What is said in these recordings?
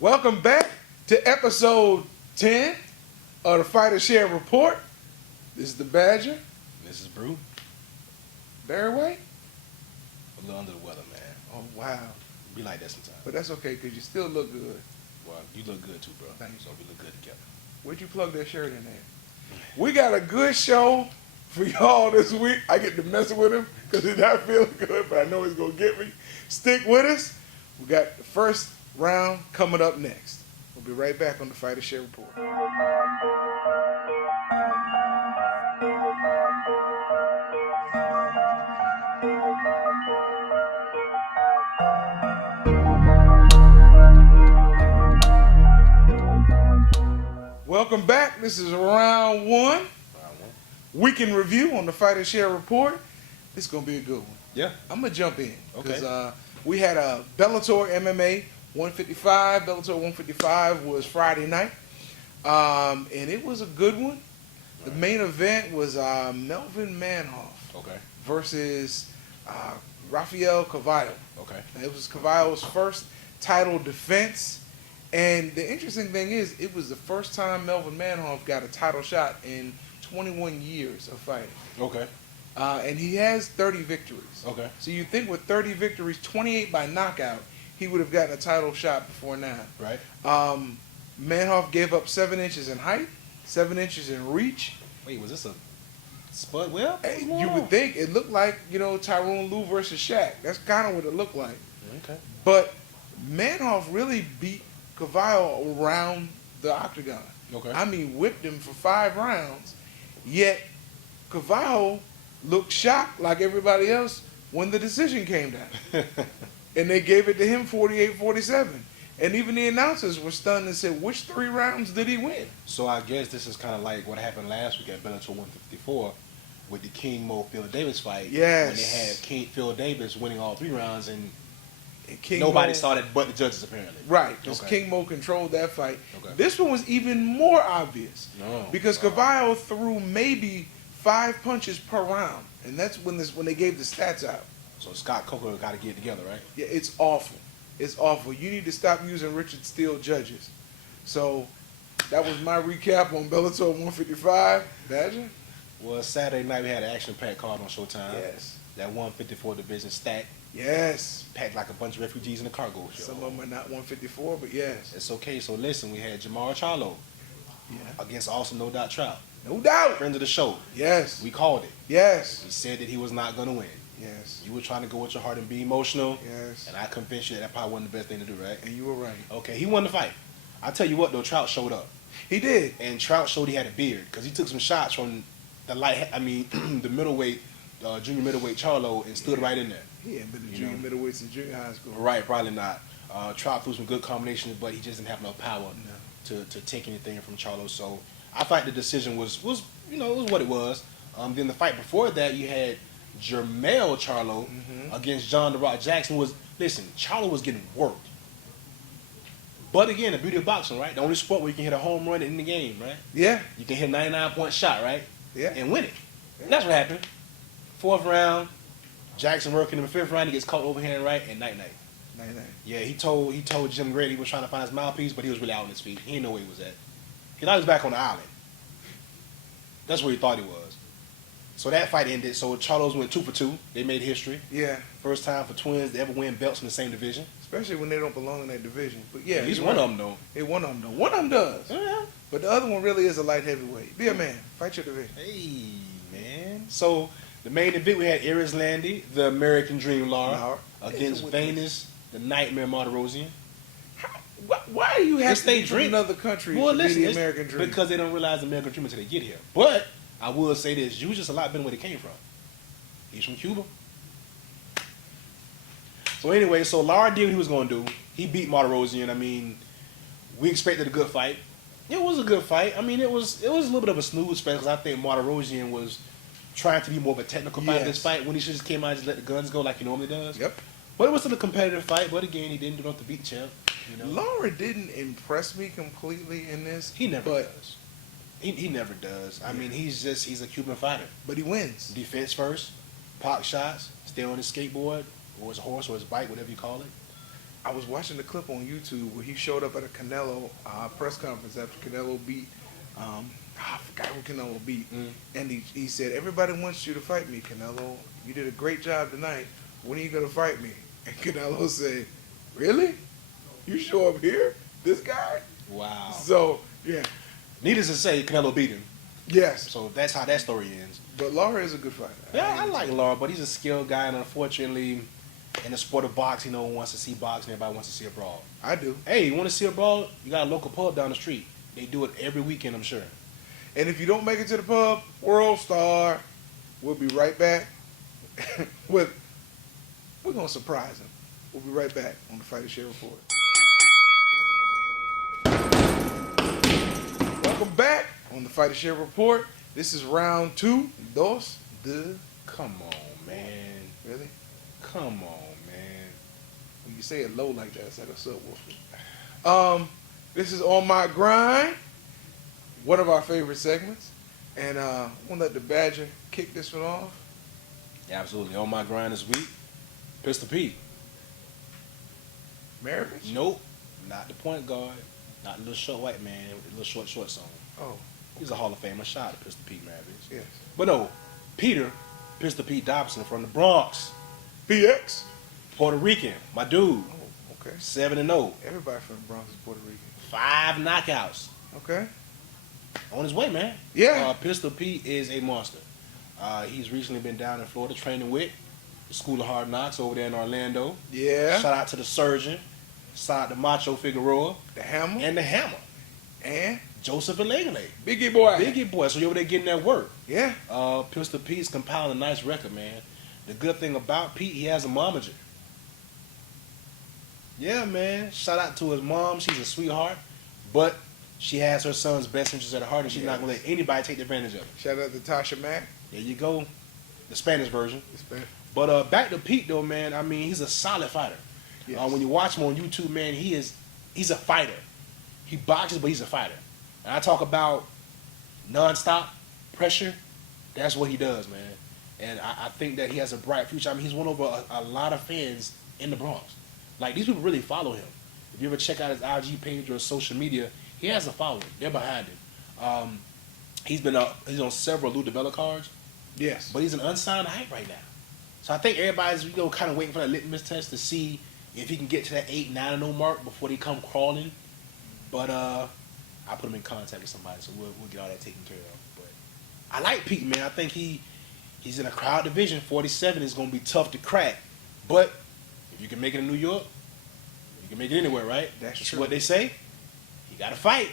Welcome back to episode 10 of the Fighter Share Report. This is the Badger. This is Brew. Barry White. A little under the weather, man. Oh, wow. Be like that sometimes. But that's okay because you still look good. Well, you look good too, bro. Thanks. So we look good together. Where'd you plug that shirt in there? We got a good show for y'all this week. I get to mess with him because he's not feeling good, but I know he's going to get me. Stick with us. We got the first round coming up next. We'll be right back on the Fighter Share Report. Welcome back. This is round one. Week in review on the Fighter Share Report. This is going to be a good one. Yeah. I'm going to jump in. Okay. Because we had a Bellator MMA 155. Bellator 155 was Friday night. And it was a good one. The main event was Melvin Manhoff versus Rafael Carvalho. Okay. And it was Carvalho's first title defense. And the interesting thing is, it was the first time Melvin Manhoff got a title shot in 21 years of fighting. Okay. And he has 30 victories. Okay. So you think with 30 victories, 28 by knockout, he would have gotten a title shot before now. Right. Manhoff gave up 7 inches in height, 7 inches in reach. Wait, was this a spud web? You would think it looked like, Tyrone Lue versus Shaq. That's kind of what it looked like. Okay. But Manhoff really beat Carvalho around the octagon. Okay. I mean, whipped him for 5 rounds. Yet Carvalho looked shocked like everybody else when the decision came down. And they gave it to him 48-47. And even the announcers were stunned and said, which 3 rounds did he win? So I guess this is kind of like what happened last week at Bellator 154 with the King Mo Phil Davis fight. Yes. When they had King Phil Davis winning all 3 rounds and King nobody Mo, saw that but the judges apparently. Right, because Okay. King Mo controlled that fight. Okay. This one was even more obvious. No. Because Carvalho threw maybe 5 punches per round. And that's when they gave the stats out. So Scott Coker got to get it together, right? Yeah, it's awful. It's awful. You need to stop using Richard Steele judges. So that was my recap on Bellator 155. Badger? Well, Saturday night we had an action-packed card on Showtime. Yes. That 154 division stacked, Yes. packed like a bunch of refugees in a cargo show. Some of them are not 154, but yes. It's okay. So listen, we had Jamar Charlo Yeah. against Austin No Doubt Trout. No doubt. Friends of the show. Yes. We called it. Yes. We said that he was not going to win. Yes. You were trying to go with your heart and be emotional. Yes. And I convinced you that probably wasn't the best thing to do, right? And you were right. Okay, he won the fight. I tell you what, though, Trout showed up. He did. And Trout showed he had a beard because he took some shots from the the middleweight, junior middleweight Charlo and stood right in there. He ain't been a junior middleweight since junior high school. Right, probably not. Trout threw some good combinations, but he just didn't have enough power to take anything from Charlo. So I thought the decision was it was what it was. Then the fight before that, you had Jermell Charlo against John the Rock Jackson. Charlo was getting worked. But again, the beauty of boxing, right? The only sport where you can hit a home run in the game, right? Yeah. You can hit a 99-point shot, right? Yeah. And win it. And that's what happened. 4th round, Jackson working in the 5th round, he gets caught overhand right, and night-night. Night-night. Yeah, he told Jim Grady he was trying to find his mouthpiece, but he was really out on his feet. He didn't know where he was at. He thought he was back on the island. That's where he thought he was. So that fight ended. So Charlos went 2 for 2. They made history. Yeah. First time for twins to ever win belts in the same division. Especially when they don't belong in that division. But yeah, At least one of them, though. One of them, though. One of them does. Yeah. But the other one really is a light heavyweight. Be a man. Fight your division. Hey, man. So the main event, we had Iris Landy, the American Dream Lara, against Venus, the Nightmare Martirosian. Why do you have It's to they be from dream. another country Well, to listen, be the American Dream? because they don't realize the American Dream until they get here. But I will say this, you was just a lot better where they came from. He's from Cuba. So anyway, Lara did what he was going to do. He beat Martirosian. I mean, we expected a good fight. It was a good fight. I mean, it was a little bit of a snooze fest because I think Martirosian was trying to be more of a technical fight in this fight when he should just came out and just let the guns go like he normally does. Yep. But it was still a competitive fight. But again, he didn't do enough to beat the champ. Lara didn't impress me completely in this. He never does. He never does. I mean, he's a Cuban fighter. But he wins. Defense first, park shots, stay on his skateboard, or his horse, or his bike, whatever you call it. I was watching the clip on YouTube where he showed up at a Canelo press conference after Canelo beat. I forgot who Canelo beat, and he said, "Everybody wants you to fight me, Canelo. You did a great job tonight. When are you gonna fight me?" And Canelo said, "Really? You show up here, this guy?" Wow. So yeah, Needless to say, Canelo beat him. yes. So that's how that story ends. But Lara is a good fighter. Yeah, I like Laura, but he's a skilled guy, and unfortunately, in the sport of boxing, no one wants to see boxing. Everybody wants to see a brawl. I do. Hey, you want to see a brawl? You got a local pub down the street. They do it every weekend, I'm sure. And if you don't make it to the pub, World Star, we'll be right back. We're gonna surprise him. We'll be right back on the Fighter Share Report. Welcome back on the Fighter Share Report. This is round 2. Dos de. Come on, man. Really? Come on, man. When you say it low like that, it's like a subwoofer. This is On My Grind, one of our favorite segments. And I want to let the Badger kick this one off. Yeah, absolutely. On my grind this week, Pistol Pete. Maravich? Nope. Not the point guard. Not the little short white man with the little short song. Oh, He's a Hall of Famer. Shout out to Pistol Pete Maravich. yes. But no, Peter, Pistol Pete Dobson from the Bronx, BX? Puerto Rican, my dude, Oh, okay. 7-0, Everybody from the Bronx is Puerto Rican. 5 knockouts. Okay. On his way, man. Yeah. Pistol Pete is a monster. He's recently been down in Florida training with the School of Hard Knocks over there in Orlando. Yeah. Shout out to the Surgeon. Shout out to Macho Figueroa. The Hammer. And the Hammer. And Joseph Alegale. Biggie Boy. Biggie Boy. So you over there getting that work. Yeah. Pistol Pete's compiling a nice record, man. The good thing about Pete, he has a momager. Yeah, man. Shout out to his mom. She's a sweetheart. But she has her son's best interests at heart, and she's not going to let anybody take advantage of it. Shout out to Tasha Mack. There you go. The Spanish version. It's been- But back to Pete, though, man. I mean, he's a solid fighter. Yes. When you watch him on YouTube, man, he's a fighter. He boxes, but he's a fighter. And I talk about nonstop pressure. That's what he does, man. And I think that he has a bright future. I mean, he's won over a lot of fans in the Bronx. Like, these people really follow him. If you ever check out his IG page or his social media, he has a following. They're behind him. He's on several Lou DiBella cards, Yes. but he's an unsigned hype right now. So I think everybody's kind of waiting for that litmus test to see if he can get to that 8-9-0 mark before they come crawling. But I put him in contact with somebody, so we'll get all that taken care of. But I like Pete, man. I think he's in a crowd division. 47 is going to be tough to crack. But if you can make it in New York, you can make it anywhere, right? That's Just true. what they say. You got to fight.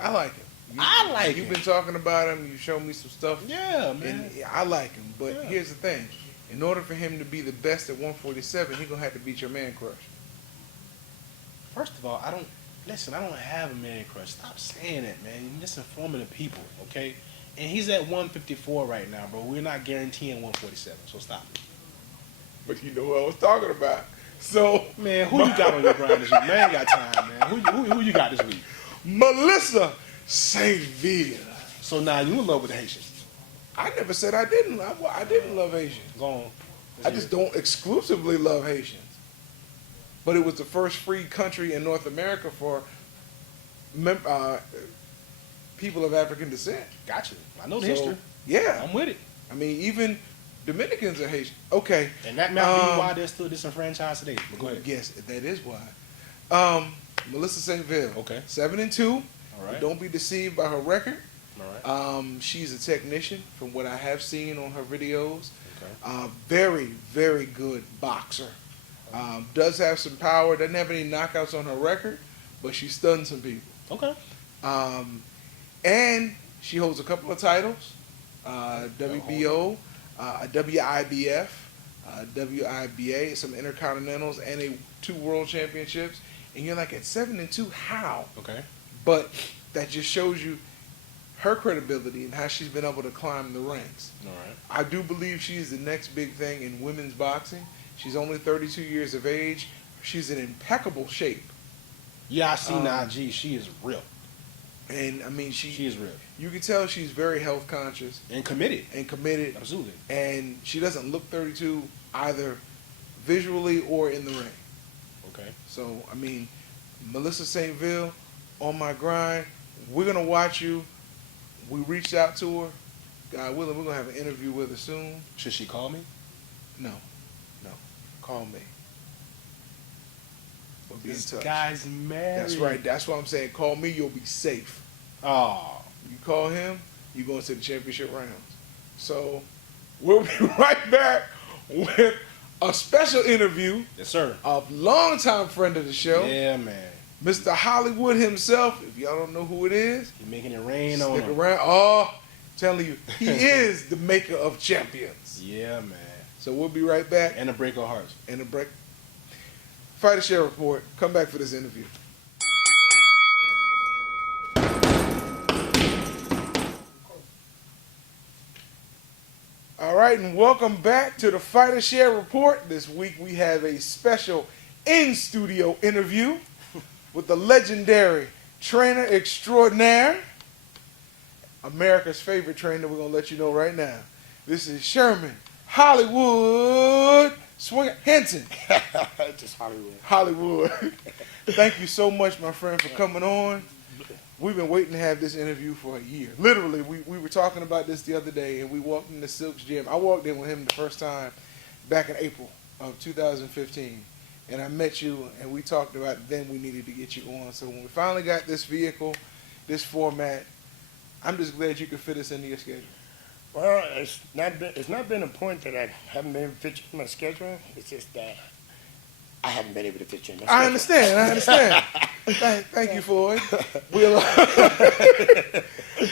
I like him. I like You've him. been talking about him. You showed me some stuff. Yeah, man. And I like him. But Yeah. here's the thing. In order for him to be the best at 147, he's going to have to beat your man crush. First of all, I don't have a man crush. Stop saying that, man. You're misinforming the people, okay? And he's at 154 right now, bro. We're not guaranteeing 147, so stop it. But you know what I was talking about. So, Man, who you got on your grind this week? Man, ain't got time, man. Who you got this week? Melissa St.Vil. So now you in love with the Haitians. I never said I didn't. I didn't love Haitians. Go on. I just don't exclusively love Haitians. But it was the first free country in North America for people of African descent. Gotcha. I know the So, history. Yeah. I'm with it. I mean, even Dominicans are Haitian. Okay. And that might be why they're still disenfranchised today. But go ahead. Yes, that is why. Melissa St.Vil. Okay. 7-2. All right. Don't be deceived by her record. All right. She's a technician from what I have seen on her videos. Okay. Very, very good boxer. Does have some power. Doesn't have any knockouts on her record, but she stunned some people. Okay. And she holds a couple of titles. WBO, WIBF, WIBA, some intercontinentals, and 2 world championships. And you're like, at 7-2, how? Okay. But that just shows you her credibility and how she's been able to climb the ranks. All right. I do believe she's the next big thing in women's boxing. She's only 32 years of age. She's in impeccable shape. Yeah, I seen the IG. She is real. And, I mean, She is real. you can tell she's very health conscious And committed. and committed. Absolutely. And she doesn't look 32 either visually or in the ring. Okay. So, I mean, Melissa St.Vil, on my grind. We're going to watch you. We reached out to her. God willing, we're going to have an interview with her soon. Should she call me? No. Call me. We'll be in This touch. guy's married. That's right. That's what I'm saying. Call me, you'll be safe. Oh. You call him, you go into the championship rounds. So, we'll be right back with a special interview Yes, sir. of longtime friend of the show, Yeah, man. Mr. Hollywood himself. If y'all don't know who it is, He's making it rain on stick him. around. Oh, telling you, he is the maker of champions. Yeah, man. So we'll be right back And a break of hearts. in a break. Fighter Share Report. Come back for this interview. All right, and welcome back to the Fighter Share Report. This week we have a special in-studio interview with the legendary trainer extraordinaire, America's favorite trainer. We're going to let you know right now. This is Sherman Hollywood Swinger Henson. Just Hollywood. Hollywood. Thank you so much, my friend, for coming on. We've been waiting to have this interview for a year. Literally, we were talking about this the other day, and we walked into Silk's gym. I walked in with him the first time back in April of 2015, and I met you, and we talked about then we needed to get you on. So when we finally got this vehicle, this format, I'm just glad you could fit us into your schedule. Well, it's not been a point that I haven't been able to fit you in my schedule. It's just that I haven't been able to fit you in my schedule. I understand. Thank you, Floyd.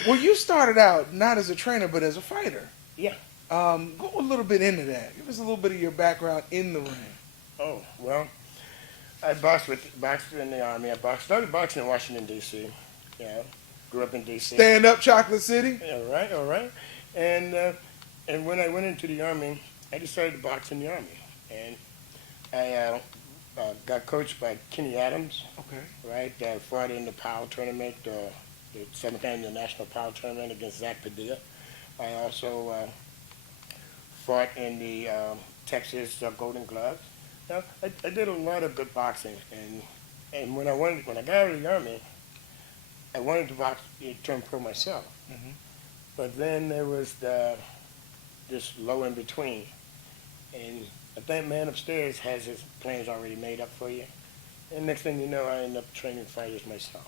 Well, you started out not as a trainer, but as a fighter. Yeah. Go a little bit into that. Give us a little bit of your background in the ring. Oh, well, I boxed in the Army. Started boxing in Washington, D.C. Yeah. Grew up in D.C. Stand up, Chocolate City. All right. And when I went into the Army, I decided to box in the Army. And I got coached by Kenny Adams. Okay. Right, fought in the Powell tournament, the 7th annual national Powell tournament against Zach Padilla. I also fought in the Texas Golden Gloves. Now, I did a lot of good boxing, and when I got out of the Army, I wanted to box, turn pro myself. Mm-hmm. But then there was this low in between, and I think man upstairs has his plans already made up for you. And next thing you know, I end up training fighters myself.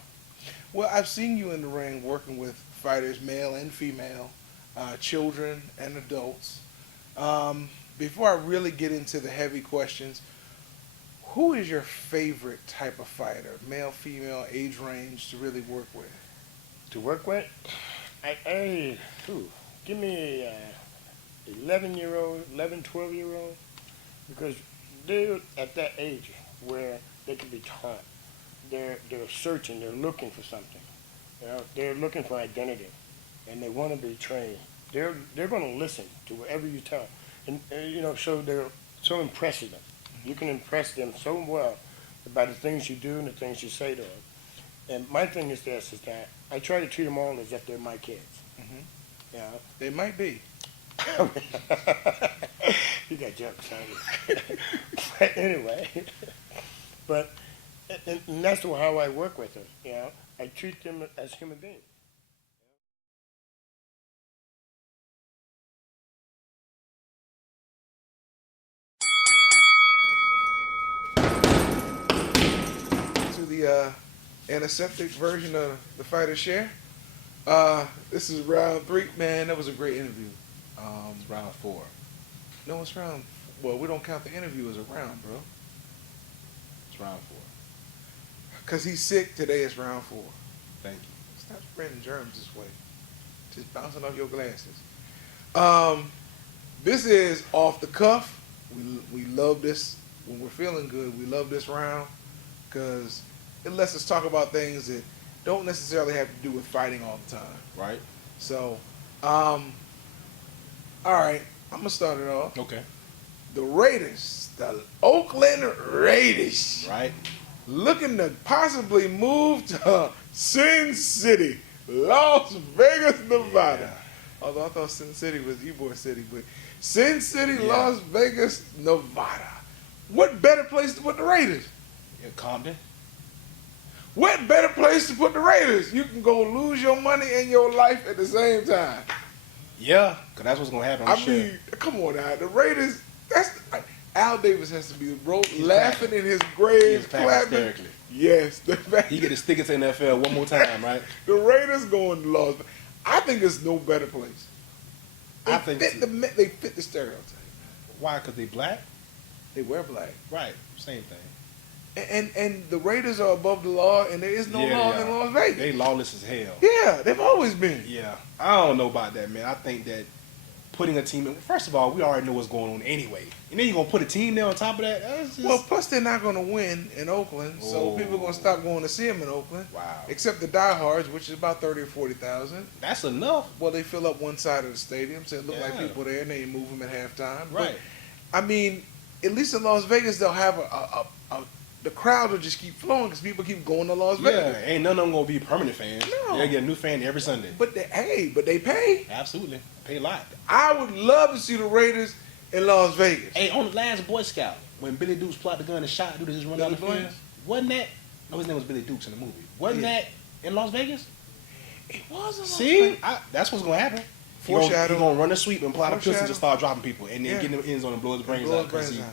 Well, I've seen you in the ring working with fighters, male and female, children and adults. Before I really get into the heavy questions, who is your favorite type of fighter, male, female, age range, to really work with? To work with, give me a 11-year-old, 11, 12-year-old, because they're at that age where they can be taught. They're searching. They're looking for something. You know, they're looking for identity, and they want to be trained. They're going to listen to whatever you tell, and so they're so impressive. You can impress them so well by the things you do and the things you say to them. And my thing is this: is that I try to treat them all as if they're my kids. Mm-hmm. You know? They might be. You got jokes, huh? But anyway, and that's how I work with them. You know, I treat them as human beings. To the antiseptic version of the Fighter Share. This is round 3. Man, that was a great interview. It's round 4. No, it's round. Well, we don't count the interview as a round, bro. It's round 4. Because he's sick, today it's round 4. Thank you. Stop spreading germs this way. Just bouncing off your glasses. This is off the cuff. We love this when we're feeling good. We love this round because it lets us talk about things that don't necessarily have to do with fighting all the time. Right? So, all right, I'm going to start it off. Okay. The Raiders, the Oakland Raiders, Right? looking to possibly move to Sin City, Las Vegas, Nevada. Yeah. Although I thought Sin City was Ybor City, but Sin City, Yeah. Las Vegas, Nevada. What better place to put the Raiders? Yeah, Compton. What better place to put the Raiders? You can go lose your money and your life at the same time. Yeah, because that's what's going to happen, I'm sure. mean, come on now. The Raiders, Al Davis has to be He's laughing clapping. in his grave, He's clapping clapping. hysterically. Yes. The fact He get his tickets to the NFL one more time, right? the Raiders going to Las Vegas. I think there's no better place. I think so. They fit the stereotype. Why? Because they black? They wear black. Right. Same thing. And the Raiders are above the law, and there is no Yeah, law they in are. Las Vegas. They lawless as hell. Yeah, they've always been. Yeah. I don't know about that, man. I think that putting a team in, first of all, we already know what's going on anyway. And then you're going to put a team there on top of that? That's just... Well, plus they're not going to win in Oakland, so Oh. people are going to stop going to see them in Oakland. Wow. Except the diehards, which is about 30 or 40,000. That's enough. Well, they fill up one side of the stadium, so it look like Yeah. people there, and they move them at halftime. Right. But, I mean, at least in Las Vegas, they'll have the crowd will just keep flowing because people keep going to Las Yeah, Vegas. ain't none of them going to be permanent fans. No. They'll get a new fan every Sunday. But they pay. Absolutely. Pay a lot. I would love to see the Raiders in Las Vegas. Hey, on the last Boy Scout, when Billy Dukes plotted the gun and shot dude that just run down the Billy field, Blanks? wasn't that? No, his name was Billy Dukes in the movie. Wasn't Yeah. that in Las Vegas? It was in Las See, Vegas. that's what's gonna happen. Foreshadow. He's gonna run a sweep and plot a pistol and Foreshadow. just start dropping people, and then Yeah. get in the end zone and blow his brains Blow out. his 'Cause brains he out.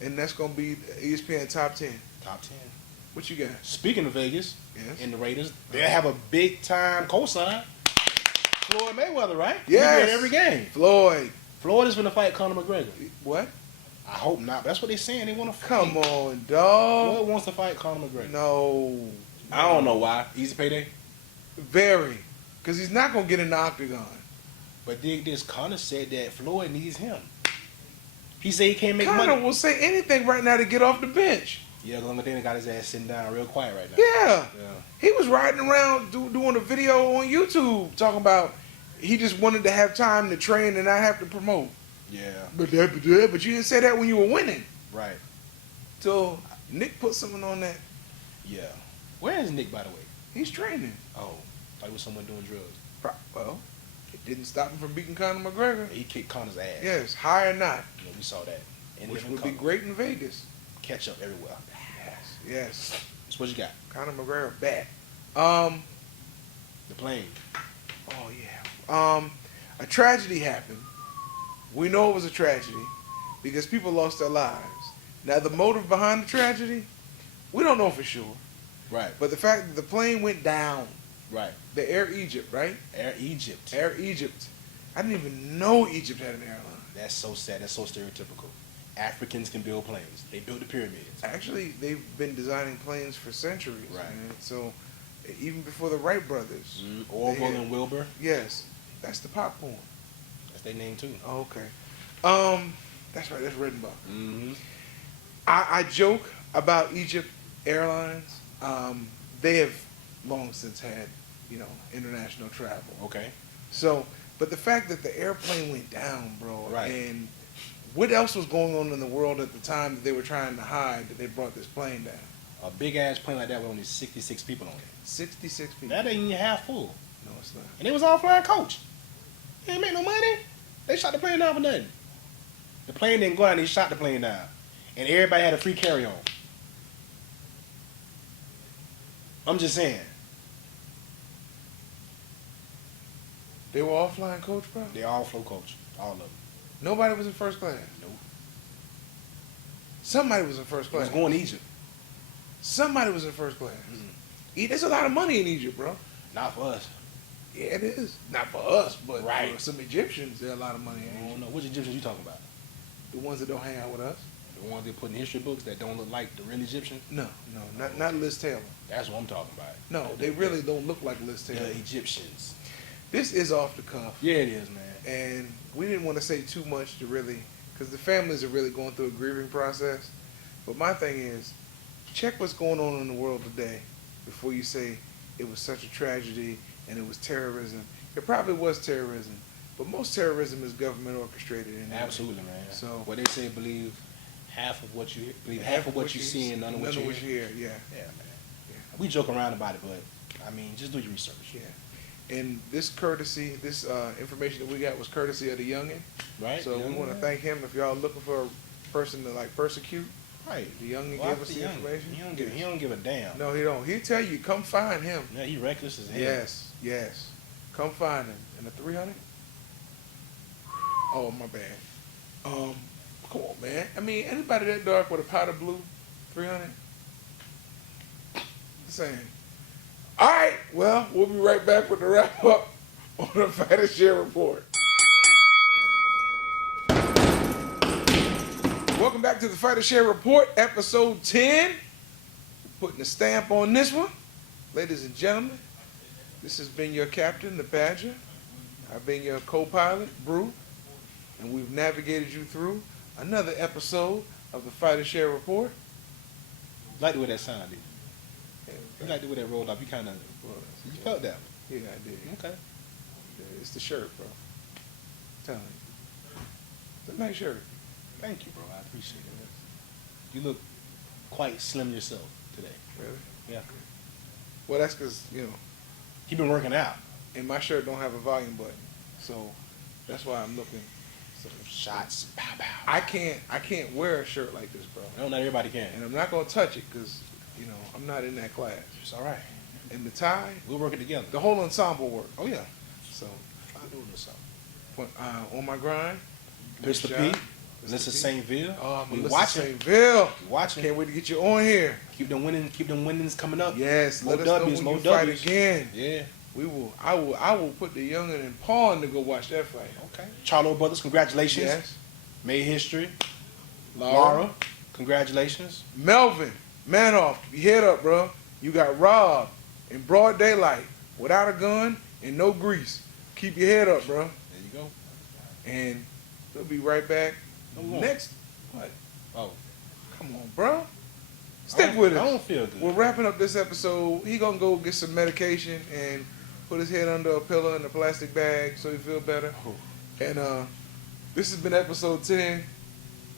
And that's going to be ESPN top 10. top 10. What you got? Speaking of Vegas Yes. and the Raiders, they have a big time cosign. Floyd Mayweather, right? Yes. He be in every game. Floyd. Floyd is gonna fight Conor McGregor. What? I hope not, but that's what they're saying. They want to fight. Come on, dog. Floyd wants to fight Conor McGregor. No. I don't know why. Easy payday. Very. Because he's not going to get in the octagon. But dig this, Conor said that Floyd needs him. He said he can't make Conor money. will say anything right now to get off the bench. Yeah, Longdana got his ass sitting down real quiet right now. Yeah. Yeah. He was riding around doing a video on YouTube talking about he just wanted to have time to train and not have to promote. Yeah. But you didn't say that when you were winning. Right. So Nick put something on that. Yeah. Where is Nick, by the way? He's training. Oh, like with someone doing drugs. Well, it didn't stop him from beating Conor McGregor. He kicked Conor's ass. Yes, high or not. Yeah, we saw that. And Which different would be color. great in Vegas. Catch up everywhere. Yes. That's what you got. Conor McGregor back. The plane. Oh yeah. A tragedy happened. We know it was a tragedy because people lost their lives. Now the motive behind the tragedy, we don't know for sure. Right. But the fact that the plane went down, Right. the Air Egypt, right? Air Egypt. Air Egypt. I didn't even know Egypt had an airline. That's so sad. That's so stereotypical. Africans can build planes. They built the pyramids. Actually, they've been designing planes for centuries. Right. Man. So even before the Wright brothers. Orville they had- and Wilbur. Yes. That's the popcorn. That's their name too. Oh, okay. That's right. That's Redenbach. Mm-hmm. I joke about Egypt Airlines. They have long since had, international travel. Okay. So, but the fact that the airplane went down, bro, Right. and what else was going on in the world at the time that they were trying to hide that they brought this plane down? A big ass plane like that with only 66 people on it. 66 people. That ain't even half full. No, it's not. And it was all flying coach. They ain't make no money. They shot the plane down for nothing. The plane didn't go down, they shot the plane down. And everybody had a free carry on. I'm just saying. They were all flying coach, bro? They all flow coach. All of them. Nobody was in first class. Nope. Somebody was in first It was class. going to Egypt. Somebody was in first class. Mhm. There's a lot of money in Egypt, bro. Not for us. Yeah, it is. Not for us, but Right. for some Egyptians, there's a lot of money in I Egypt. don't know. Which Egyptians you talking about? The ones that don't hang out with us? The ones they put in history books that don't look like the real Egyptian? No, not Liz Taylor. That's what I'm talking about. No, they really don't look like Liz Taylor. The Egyptians. This is off the cuff, Yeah, it is, man. and we didn't want to say too much to really, because the families are really going through a grieving process. But my thing is, check what's going on in the world today before you say it was such a tragedy and it was terrorism. It probably was terrorism, but most terrorism is government orchestrated. Anyway. Absolutely, man. So what they say, believe half of what you half of what you see and none of what you hear. Yeah, Yeah, man. We joke around about it, but I mean, just do your research. yeah. And this courtesy, this information that we got was courtesy of the youngin. Right. So we want to thank him. If y'all looking for a person to like persecute, Right. The youngin Why gave us the the young? information. He don't give a damn. No, he don't. He'll tell you, come find him. Yeah, he reckless as hell. Yes, yes. Come find him. And the 300? Oh, my bad. Come on, man. I mean, anybody that dark with a powder blue 300? Saying. All right. Well, we'll be right back with the wrap up on the Fighter Share Report. Welcome back to the Fighter Share Report, episode 10. Putting a stamp on this one. Ladies and gentlemen, this has been your captain, the Badger. I've been your co-pilot, Brew. And we've navigated you through another episode of the Fighter Share Report. Like the way that sounded. You like the way that rolled off. You kind of, you felt that. Yeah, I did. Okay. Yeah, it's the shirt, bro. I'm telling you. It's a nice shirt. Thank you, bro. I appreciate it. You look quite slim yourself today. Really? Yeah. Well, that's because, You've been working out. and my shirt don't have a volume button. So that's why I'm looking. So Shots. Pow, pow. I can't wear a shirt like this, bro. No, not everybody can. And I'm not going to touch it because, I'm not in that class. It's all right. And the tie, We'll work it together. the whole ensemble work. Oh, yeah. So I'll do this something. on my grind, Mr. Nice P, job. Melissa St.Vil. Oh, we Melissa watching. St.Vil. We watching. Can't wait to get you on here. Keep them winnings coming up. Yes, More let us W's, know more when you fight W's. again. Yeah. We will. I will put the youngin in pawn to go watch that fight. Okay. Charlo Brothers, congratulations. Yes. Made history. Laura. Laura, congratulations. Melvin, man off. Keep your head up, bro. You got robbed in broad daylight without a gun and no grease. Keep your head up, bro. There you go. And we'll be right back Come on. next. What? Oh. Come on, bro. Stick with us. I don't feel good. We're wrapping up this episode. He gonna go get some medication and put his head under a pillow in a plastic bag so he feel better. And this has been episode 10.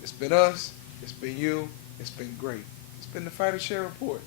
It's been us. It's been you. It's been great. It's been the Fighter Share Report.